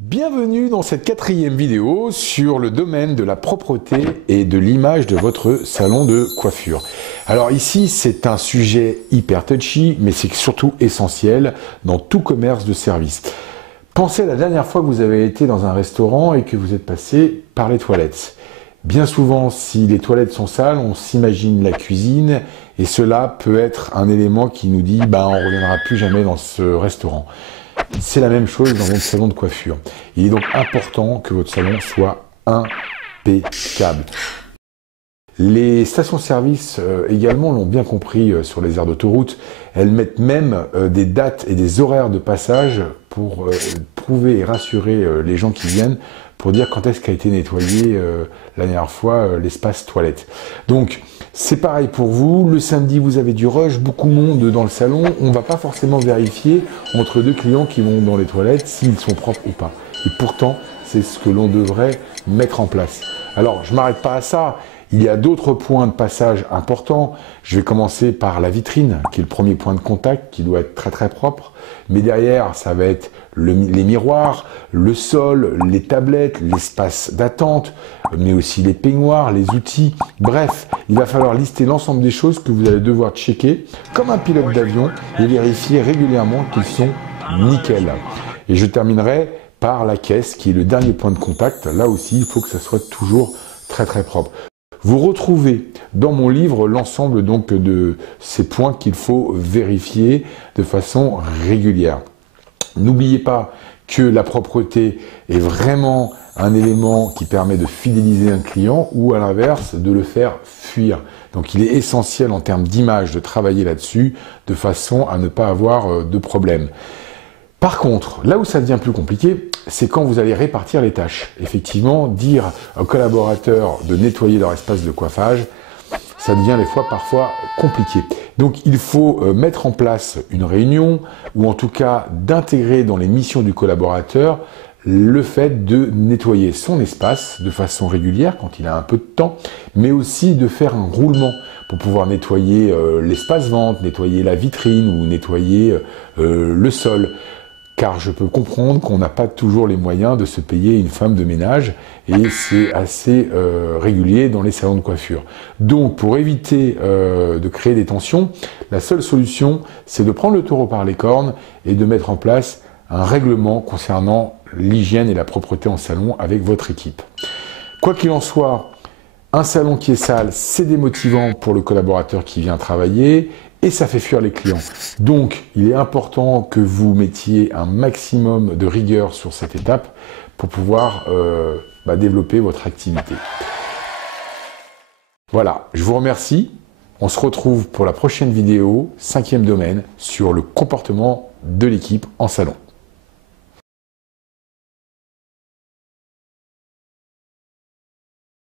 Bienvenue dans cette 4e vidéo sur le domaine de la propreté et de l'image de votre salon de coiffure. Alors ici, c'est un sujet hyper touchy, mais c'est surtout essentiel dans tout commerce de service. Pensez à la dernière fois que vous avez été dans un restaurant et que vous êtes passé par les toilettes. Bien souvent, si les toilettes sont sales, on s'imagine la cuisine et cela peut être un élément qui nous dit on ne reviendra plus jamais dans ce restaurant. C'est la même chose dans votre salon de coiffure. Il est donc important que votre salon soit impeccable. Les stations-service également l'ont bien compris sur les aires d'autoroute. Elles mettent même des dates et des horaires de passage pour prouver et rassurer les gens qui viennent pour dire quand est-ce qu'a été nettoyé la dernière fois l'espace toilette. Donc c'est pareil pour vous, le samedi vous avez du rush, beaucoup de monde dans le salon, on ne va pas forcément vérifier entre deux clients qui vont dans les toilettes s'ils sont propres ou pas. Et pourtant, c'est ce que l'on devrait mettre en place. Alors, je ne m'arrête pas à ça. Il y a d'autres points de passage importants. Je vais commencer par la vitrine, qui est le premier point de contact, qui doit être très très propre. Mais derrière, ça va être les miroirs, le sol, les tablettes, l'espace d'attente, mais aussi les peignoirs, les outils. Bref, il va falloir lister l'ensemble des choses que vous allez devoir checker, comme un pilote d'avion, et vérifier régulièrement qu'ils sont nickel. Et je terminerai par la caisse, qui est le dernier point de contact. Là aussi, il faut que ça soit toujours très très propre. Vous retrouvez dans mon livre l'ensemble donc de ces points qu'il faut vérifier de façon régulière. N'oubliez pas que la propreté est vraiment un élément qui permet de fidéliser un client ou à l'inverse de le faire fuir. Donc il est essentiel en termes d'image de travailler là-dessus de façon à ne pas avoir de problème. Par contre, là où ça devient plus compliqué, c'est quand vous allez répartir les tâches. Effectivement, dire aux collaborateurs de nettoyer leur espace de coiffage, ça devient des fois parfois compliqué. Donc il faut mettre en place une réunion ou en tout cas d'intégrer dans les missions du collaborateur le fait de nettoyer son espace de façon régulière quand il a un peu de temps, mais aussi de faire un roulement pour pouvoir nettoyer l'espace vente, nettoyer la vitrine ou nettoyer le sol. Car je peux comprendre qu'on n'a pas toujours les moyens de se payer une femme de ménage et c'est assez régulier dans les salons de coiffure. Donc pour éviter de créer des tensions, la seule solution c'est de prendre le taureau par les cornes et de mettre en place un règlement concernant l'hygiène et la propreté en salon avec votre équipe. Quoi qu'il en soit, un salon qui est sale, c'est démotivant pour le collaborateur qui vient travailler et ça fait fuir les clients. Donc, il est important que vous mettiez un maximum de rigueur sur cette étape pour pouvoir développer votre activité. Voilà, je vous remercie. On se retrouve pour la prochaine vidéo, 5e domaine, sur le comportement de l'équipe en salon.